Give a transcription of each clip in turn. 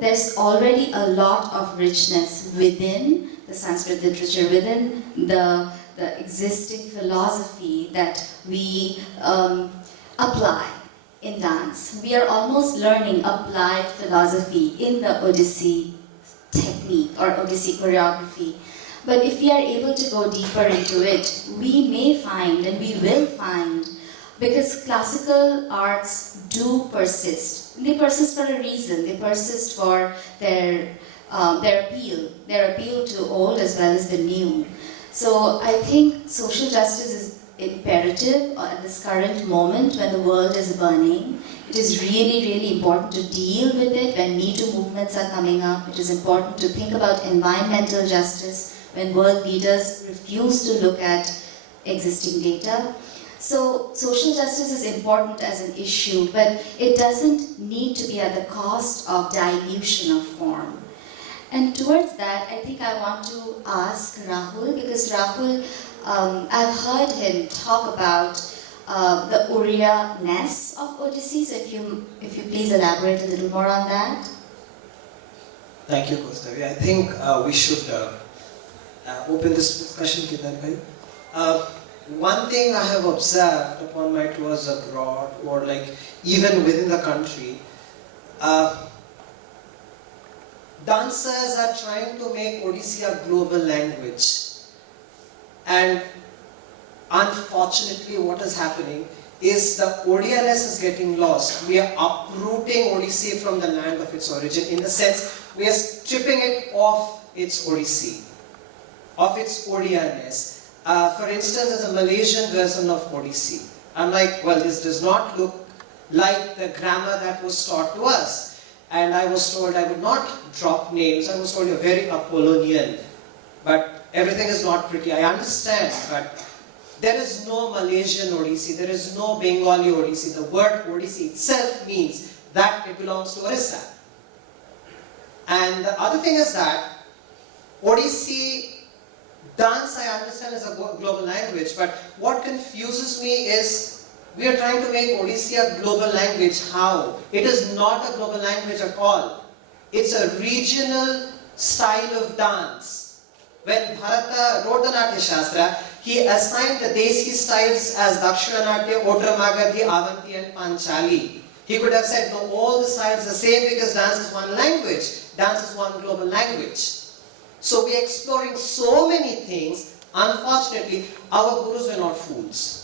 there's already a lot of richness within the Sanskrit literature, within the existing philosophy that we apply in dance. We are almost learning applied philosophy in the Odissi technique or Odissi choreography. But if we are able to go deeper into it, we may find, and we will find, because classical arts do persist. They persist for a reason. They persist for their appeal to old as well as the new. So I think social justice is imperative at this current moment when the world is burning. It is really, really important to deal with it when Me Too movements are coming up. It is important to think about environmental justice when world leaders refuse to look at existing data. So social justice is important as an issue, but it doesn't need to be at the cost of dilution of form. And towards that, I think I want to ask Rahul, because Rahul, I've heard him talk about the Uriya-ness of Odissi. So if you please elaborate a little more on that. Thank you, Kaustavi. I think we should open this discussion, Kedar bhai. One thing I have observed upon my tours abroad, or like even within the country, dancers are trying to make Odissi a global language. And unfortunately what is happening is the Odiya-ness is getting lost. We are uprooting Odissi from the land of its origin. In the sense, we are stripping it off its Odissi, of its Odiya-ness. For instance, there's a Malaysian version of Odissi. I'm like, well, this does not look like the grammar that was taught to us. And I was told I would not drop names. I was told you're very Apollonian. But everything is not pretty. I understand, but there is no Malaysian Odissi. There is no Bengali Odissi. The word Odissi itself means that it belongs to Orissa. And the other thing is that Odissi dance, I understand, is a global language, but what confuses me is we are trying to make Odissi a global language. How? It is not a global language at all. It's a regional style of dance. When Bharata wrote the Natya Shastra, he assigned the Desi styles as Dakshinanatya, Odramagadhi, Avanti and Panchali. He could have said, no, all the styles are the same because dance is one language. Dance is one global language. So we are exploring so many things. Unfortunately, our gurus were not fools.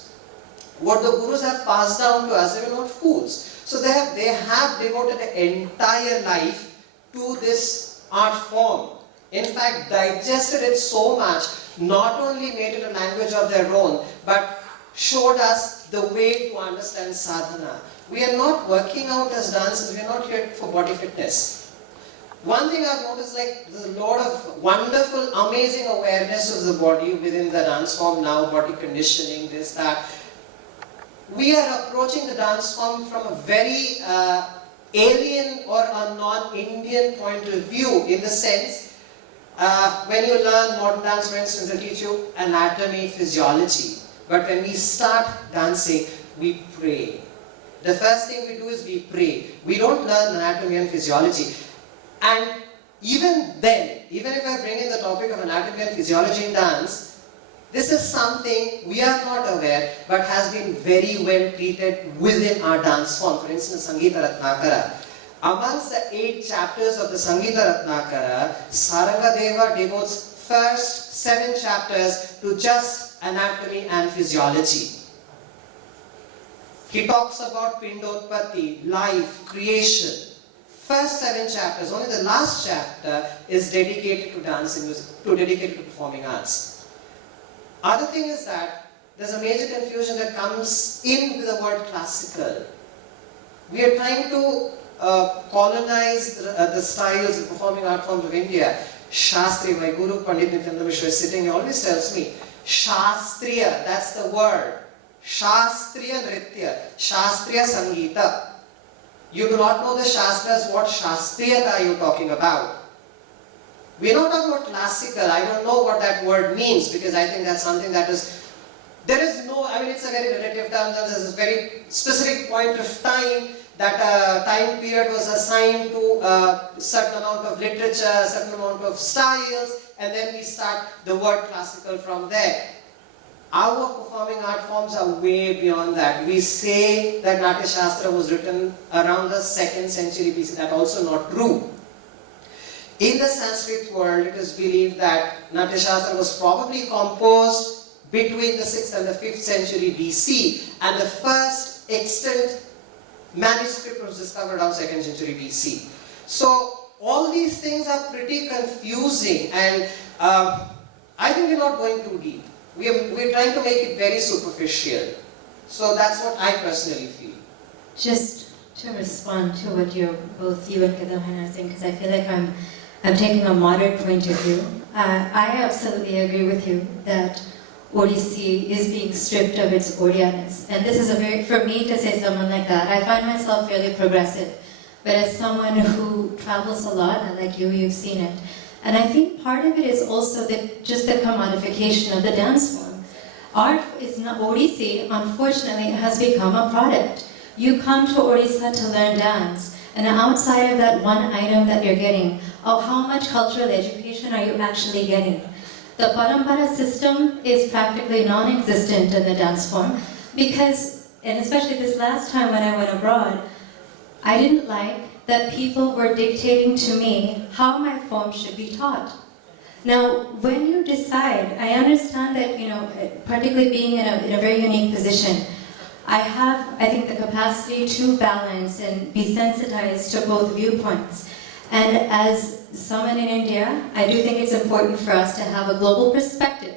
What the gurus have passed down to us, they were not fools. So they have devoted an entire life to this art form. In fact, digested it so much, not only made it a language of their own, but showed us the way to understand sadhana. We are not working out as dancers, we are not here for body fitness. One thing I've noticed, like, there's a lot of wonderful, amazing awareness of the body within the dance form now, body conditioning, this, that. We are approaching the dance form from a very alien or a non-Indian point of view, in the sense, when you learn modern dance, for instance, they teach you anatomy, physiology. But when we start dancing, we pray. The first thing we do is we pray. We don't learn anatomy and physiology. And even then, even if I bring in the topic of anatomy and physiology in dance, this is something we are not aware, but has been very well treated within our dance form. For instance, Sangeeta Ratnakara. Amongst the 8 chapters of the Sangeeta Ratnakara, Sarangadeva devotes first 7 chapters to just anatomy and physiology. He talks about Pindotpatti, life, creation. First 7 chapters, only the last chapter is dedicated to dancing music, dedicated to performing arts. Other thing is that there's a major confusion that comes in with the word classical. We are trying to colonize the styles of performing art forms of India. Shastri, my guru Pandit Mishra is sitting, he always tells me, Shastriya, that's the word. Shastriya Nritya, Shastriya Sangeeta. You do not know the Shastras, what Shastriyata are you talking about? We're not talking about classical. I don't know what that word means, because I think that's something that is, there is no, I mean, it's a very relative term. There's a very specific point of time that a time period was assigned to a certain amount of literature, a certain amount of styles, and then we start the word classical from there. Our performing art forms are way beyond that. We say that Natya Shastra was written around the 2nd century BC. That's also not true. In the Sanskrit world, it is believed that Natya Shastra was probably composed between the 6th and the 5th century BC, and the first extant manuscript was discovered around 2nd century BC. So all these things are pretty confusing, and I think we're not going too deep. We're trying to make it very superficial. So that's what I personally feel. Just to respond to what both you and Kedar are saying, because I feel like I'm taking a moderate point of view. I absolutely agree with you that Odissi is being stripped of its Odianess. And this is for me to say someone like that, I find myself fairly progressive. But as someone who travels a lot, and like you've seen it. And I think part of it is also just the commodification of the dance form. Art is not, Odissi, unfortunately, has become a product. You come to Odisha to learn dance, and outside of that one item that you're getting, how much cultural education are you actually getting? The parampara system is practically non-existent in the dance form because, and especially this last time when I went abroad, I didn't like that people were dictating to me how my form should be taught. Now, when you decide, I understand that, particularly being in a very unique position, I have, I think, the capacity to balance and be sensitized to both viewpoints. And as someone in India, I do think it's important for us to have a global perspective.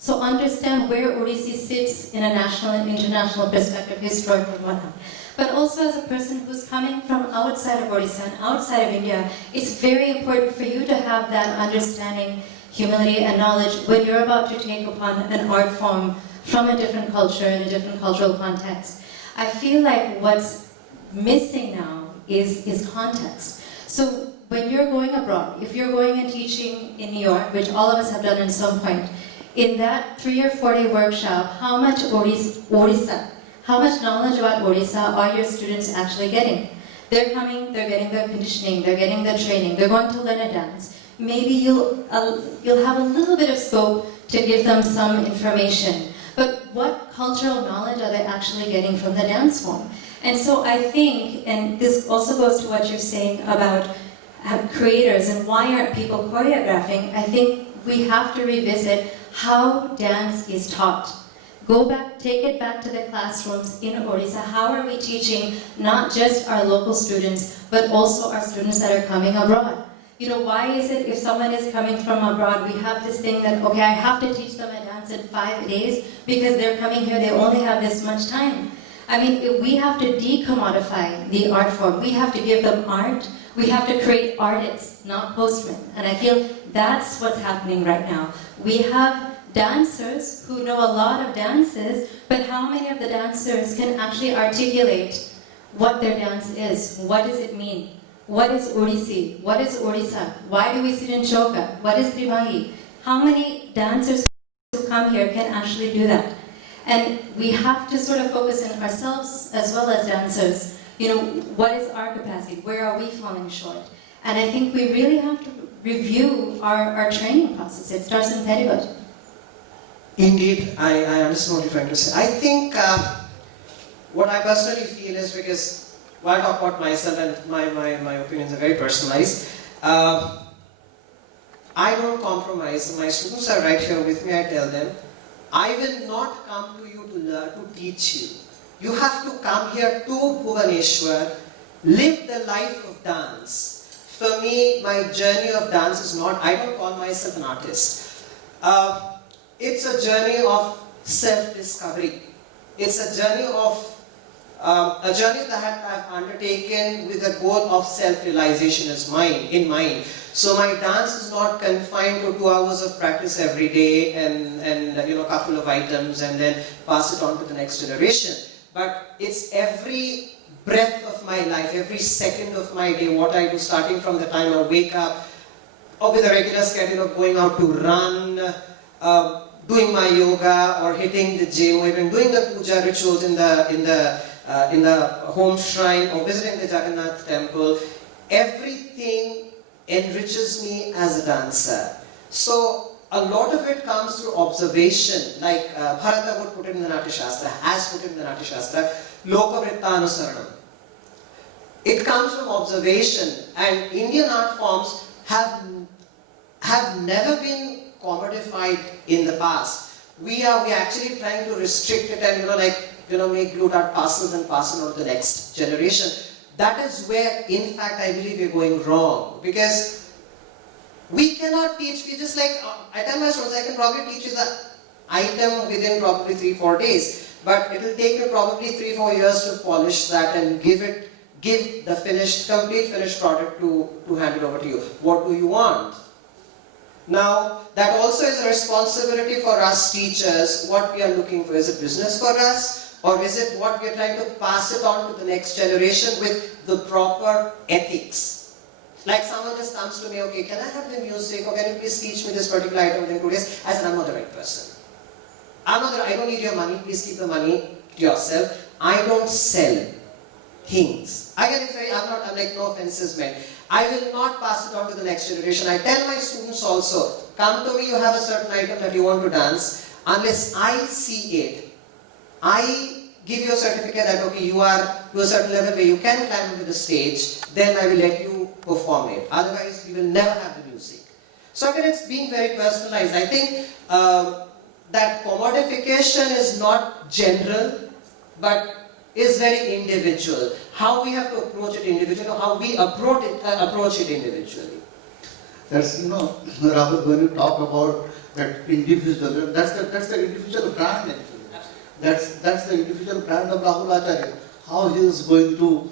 So understand where Odissi sits in a national and international perspective, historical and whatnot. But also as a person who's coming from outside of Odisha and outside of India, it's very important for you to have that understanding, humility, and knowledge when you're about to take upon an art form from a different culture in a different cultural context. I feel like what's missing now is context. So when you're going abroad, if you're going and teaching in New York, which all of us have done at some point, in that 3 or 4 day workshop, how much Odisha, how much knowledge about Odisha are your students actually getting? They're coming, they're getting their conditioning, they're getting their training, they're going to learn a dance. Maybe you'll have a little bit of scope to give them some information. But what cultural knowledge are they actually getting from the dance form? And so I think, and this also goes to what you're saying about creators and why aren't people choreographing, I think we have to revisit how dance is taught. Go back, take it back to the classrooms in Odisha. How are we teaching not just our local students, but also our students that are coming abroad? Why is it if someone is coming from abroad, we have this thing that, okay, I have to teach them a dance in 5 days because they're coming here, they only have this much time. I mean, we have to decommodify the art form. We have to give them art. We have to create artists, not postmen. And I feel that's what's happening right now. We have dancers who know a lot of dances, but how many of the dancers can actually articulate what their dance is? What does it mean? What is Odissi? What is Odisha? Why do we sit in Choka? What is Trivangi? How many dancers who come here can actually do that? And we have to sort of focus on ourselves as well as dancers. What is our capacity? Where are we falling short? And I think we really have to review our training process. It starts in pedagogy. Indeed, I understand what you're trying to say. I think what I personally feel is, because when I talk about myself and my opinions are very personalized, I don't compromise. My students are right here with me. I tell them, I will not come to you to learn, to teach you. You have to come here to Bhubaneswar, live the life of dance. For me, my journey of dance is not, I don't call myself an artist. It's a journey of self-discovery. It's a journey that I've undertaken with the goal of self-realization in mind. So my dance is not confined to 2 hours of practice every day and a couple of items and then pass it on to the next generation. But it's every breath of my life, every second of my day, what I do, starting from the time I wake up, or with a regular schedule of going out to run, doing my yoga, or hitting the gym, or even doing the puja rituals in the in the home shrine or visiting the Jagannath temple, everything enriches me as a dancer. So a lot of it comes through observation, like Bharata would put it in the Natya Shastra, has put it in the Natya Shastra, Loka Vrittanusaranam. It comes from observation, and Indian art forms have never been commodified in the past. We are actually trying to restrict it and make blue dot parcels and pass it on to the next generation. That is where, in fact, I believe we're going wrong, because we cannot teach. We just like I tell my students, I can probably teach you the item within probably 3-4 days, but it will take you probably 3-4 years to polish that and give the complete finished product to hand it over to you. What do you want? Now, that also is a responsibility for us teachers, what we are looking for. Is it business for us, or is it what we are trying to pass it on to the next generation with the proper ethics? Like someone just comes to me, okay, can I have the music, or can you please teach me this particular item within 2 days? I said, I'm not the right person. I don't need your money, please keep the money to yourself. I don't sell things. I'm like, no offenses meant. I will not pass it on to the next generation. I tell my students also, come to me, you have a certain item that you want to dance, unless I see it, I give you a certificate that, okay, you are to a certain level where you can climb onto the stage, then I will let you perform it. Otherwise, we will never have the music. So again, it's being very personalized. I think that commodification is not general, but is very individual. How we have to approach it individually, how we approach it individually. That's, Rahul, when you talk about that individual, that's the individual brand actually. That's the individual brand of Rahul Acharya. How he is going to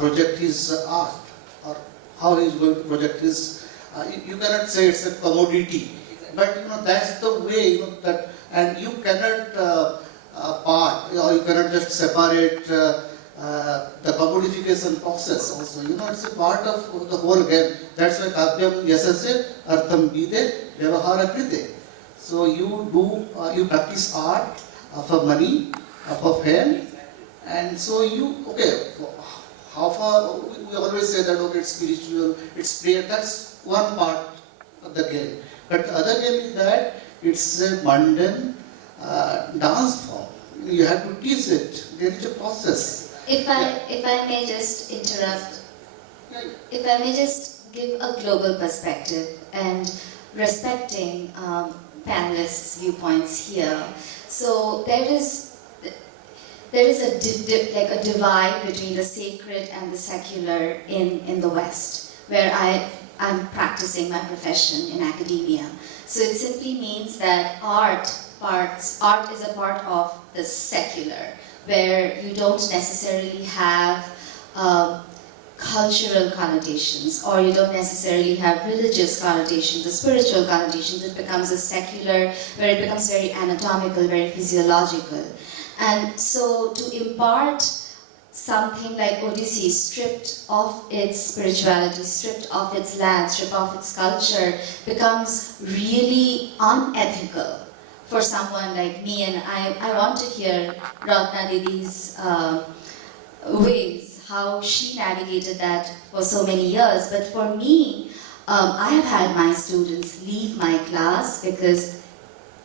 project his art, or how he is going to project his. You cannot say it's a commodity, but that's the way that, and you cannot part, or you cannot just separate the commodification process also. It's a part of the whole game. That's why Kavyam Yasase Artham Bide Vyavahara Krite. So you practice art for money, for fame, and so how far, we always say that, okay, it's spiritual, it's prayer, that's one part of the game. But the other game is that it's a mundane dance form. You have to teach it. There is a process. If I may just interrupt, if I may just give a global perspective and respecting panelists' viewpoints here. So there is a divide between the sacred and the secular in the West, where I'm practicing my profession in academia. So it simply means that art is a part of the secular, where you don't necessarily have cultural connotations, or you don't necessarily have religious connotations, or spiritual connotations. It becomes a secular, where it becomes very anatomical, very physiological. And so to impart something like Odissi, stripped of its spirituality, stripped of its land, stripped of its culture, becomes really unethical for someone like me. And I want to hear Ratna Didi's ways, how she navigated that for so many years. But for me, I have had my students leave my class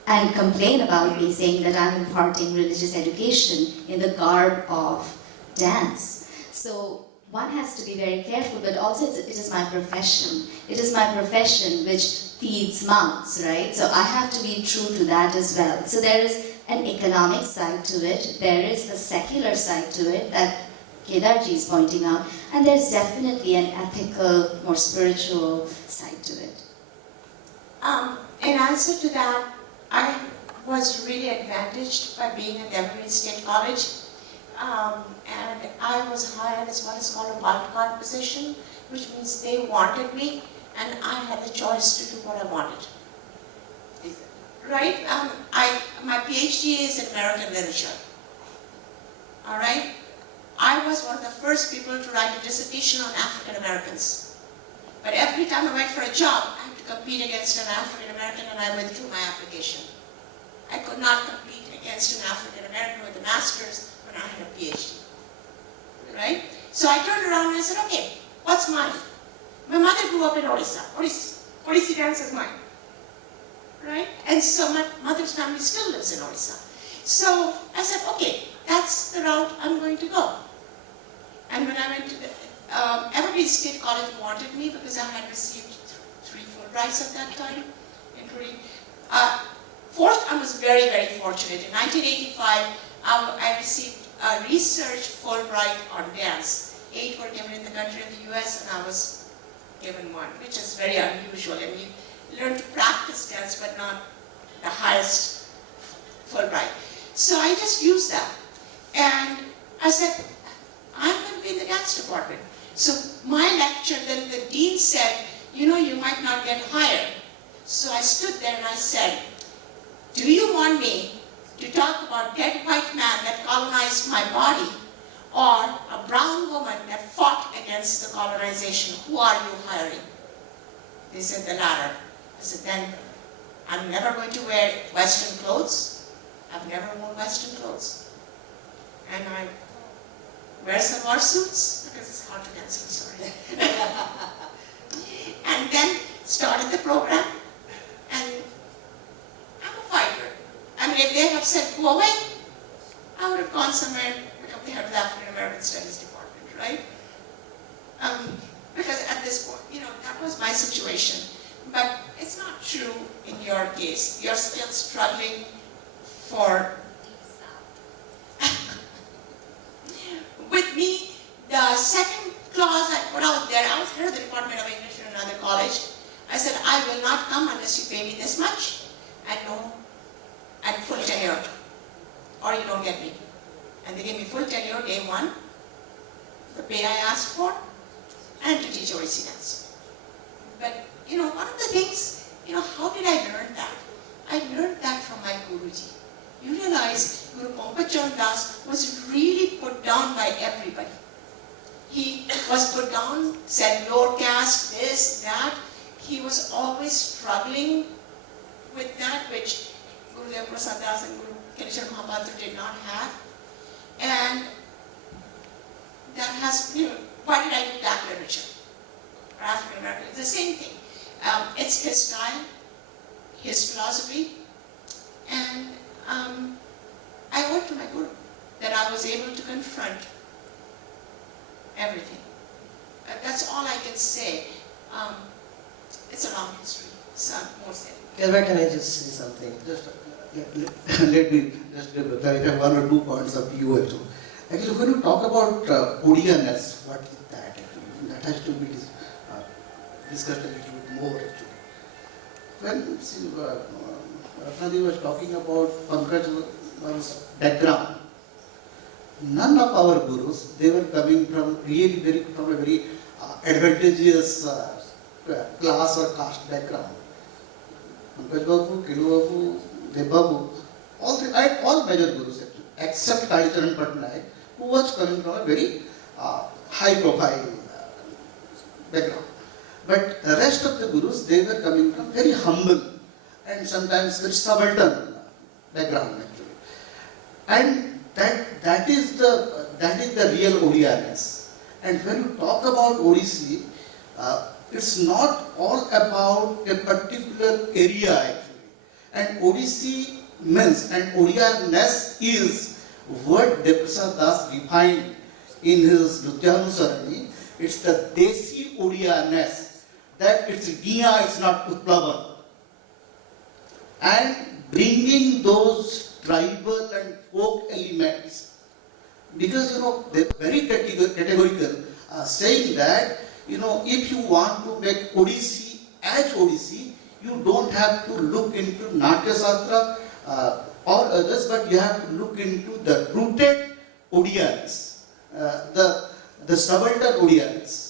and complain about me, saying that I'm imparting religious education in the garb of dance. So one has to be very careful, but also it is my profession. It is my profession which feeds mouths, right? So I have to be true to that as well. So there is an economic side to it, there is a secular side to it that Kedarji is pointing out, and there's definitely an ethical, more spiritual side to it. In answer to that, I was really advantaged by being at Everett State College, and I was hired as what is called a wildcard position, which means they wanted me, and I had the choice to do what I wanted. Right? My PhD is in American literature. All right? I was one of the first people to write a dissertation on African Americans. But every time I went for a job, I had to compete against an African American, and I withdrew my application. I could not compete against an African American with a master's when I had a PhD. right? So I turned around and I said, okay, what's mine? My mother grew up in Odisha. Odissi dance is mine, right? And so my mother's family still lives in Odisha. So I said, okay, that's the route I'm going to go. And when I went to the Evergreen State College wanted me because I had received 3 Fulbrights at that time, including fourth. I was very, very fortunate. In 1985, I received a research Fulbright on dance. 8 were given in the country of the US, and I was given 1, which is very unusual. And you learn to practice dance, but not the highest Fulbright. So I just used that. And I said, I'm going to be in the dance department. So my lecture, then the dean said, you know, you might not get hired. So I stood there and I said, do you want me to talk about dead white man that colonized my body, or a brown woman that fought against the colonization? Who are you hiring? They said the latter. I said, then I'm never going to wear Western clothes. I've never worn Western clothes. And I wear some more suits because it's hard to dance, I'm sorry. And then started the program. And I'm a fighter. I mean, if they had said, go away, I would have gone somewhere and become the head of the African American Studies Department, right? Because at this point, you know, that was my situation. But it's not true in your case. You're still struggling for... With me, the second clause I put out there, I was head of the Department of English in another college. I said, I will not come unless you pay me this much, and full tenure, or you don't get me. And they gave me full tenure day 1, the pay I asked for, and to teach Odissi dance. But, you know, one of the things, you know, how did I learn that? I learned that from my Guruji. You realize Guru Pankaj Das was really put down by everybody. He was put down, said lower caste, this, that. He was always struggling with that, which Guru Dev Prasad Das and Guru Kelucharan Mohapatra did not have. And that has, you know, why did I do black literature? Or African American, it's the same thing. It's his style, his philosophy, and I owe it to my Guru that I was able to confront everything. That's all I can say. It's a long history, so more said. Kedar, can I just say something? Just let me just clarify 1 or 2 points of view also. Actually, when you talk about Odianess, what is that actually? That has to be discussed a little bit more actually. When Ratna was talking about Pankaj's background, none of our gurus, they were coming from really from a very advantageous class or caste background. Pankaj Babu, Kelu Babu, Dev Babu, all major gurus actually, except Kalicharan Patnaik, who was coming from a very high profile background. But the rest of the gurus, they were coming from very humble and sometimes very subaltern background actually. And that is the real Odianess. And when you talk about Odissi, it's not all about a particular area actually. And Odissi means, and Odianess is what Deprasad Das defined in his Nrityanusarani. It's the Desi Odianess, that it's Diya, it's not Utplavan. And bringing those tribal and folk elements, because you know they're very categorical, saying that you know if you want to make Odissi as Odissi, you don't have to look into Natya Shastra or others, but you have to look into the rooted Odians, the subaltern Odians.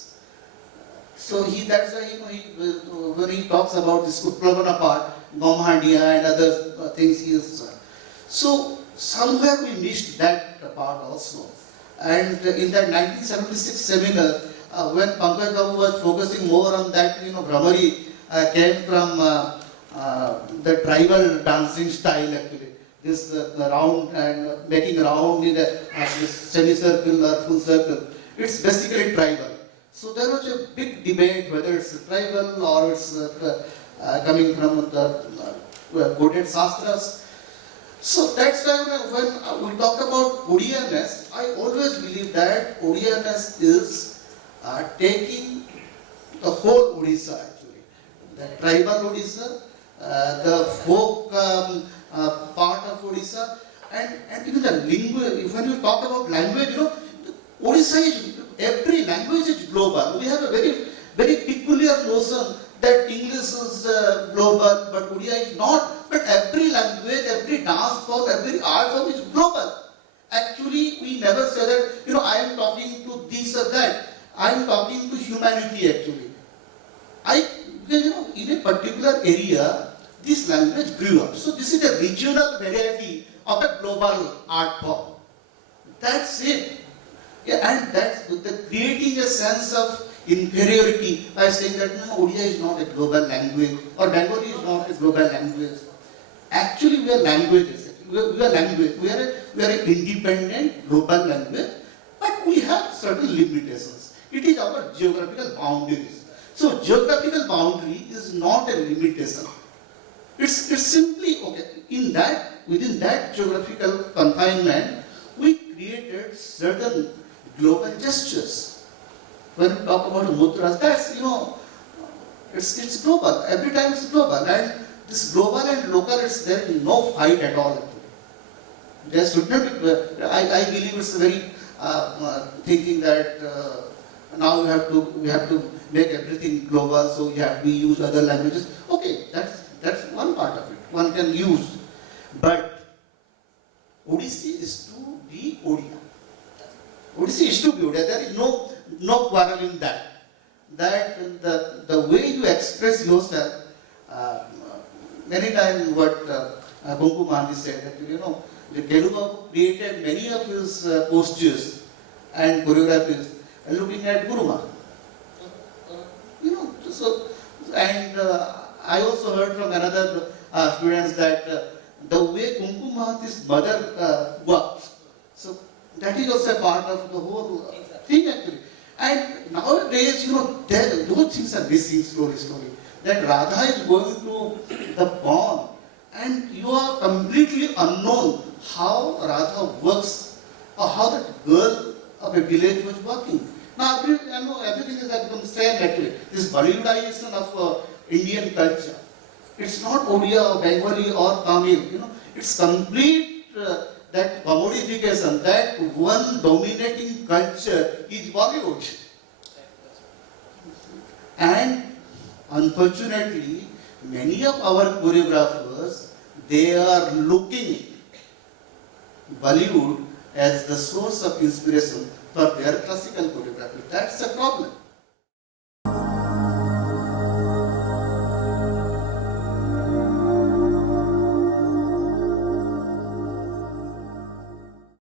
So that's why when he talks about this Utplavana part, Gomhandia and other things he is. So somewhere we missed that part also. And in that 1976 seminar, when Pankaj Babu was focusing more on that, Ramahari came from the tribal dancing style actually. This the round and making round in a semicircle or full circle. it's basically tribal. So there was a big debate whether it's tribal or it's coming from the quoted Shastras. So that's why when we talk about Odiyaness, I always believe that Odiyaness is taking the whole Odisha actually. The tribal Odisha, the folk part of Odisha, and even the language. When you talk about language, Odisha is, every language is global. We have a very, very peculiar notion that English is global, but Odia is not. But every language, every dance form, every art form is global. Actually, we never say that, I am talking to this or that. I am talking to humanity actually. In a particular area, this language grew up. So this is a regional variety of a global art form. That's it. Yeah, and that's creating a sense of inferiority by saying that Odia is not a global language or Bengali is not a global language. Actually, we are languages. We are language. We are an independent global language, but we have certain limitations. It is our geographical boundaries. So geographical boundary is not a limitation. It's simply okay. Within that geographical confinement, we created certain global gestures. When we talk about mudras, that's it's global. Every time it's global, and this global and local, there is no fight at all. There should not be. I believe it's very thinking that now we have to make everything global, so we use other languages. Okay, that's one part of it. One can use, but Odissi is to be Odia. Odissi is to be Odia. There is no quarrel in that. That the way you express yourself, many times what Kunku Mahandi said, that the Kelucharan created many of his postures and choreographies looking at Guruma. And I also heard from another students that the way Kunku Mahandi's mother works, so that is also a part of the whole thing actually. And nowadays, those things are missing slowly. That Radha is going to the pond and you are completely unknown how Radha works or how that girl of a village was working. Now everything has become same actually. This Bollywoodization of Indian culture. It's not Odia or Bengali or Tamil. It's complete that commodification, that one dominating culture is Bollywood. And unfortunately, many of our choreographers, they are looking Bollywood as the source of inspiration for their classical choreography. That's a problem.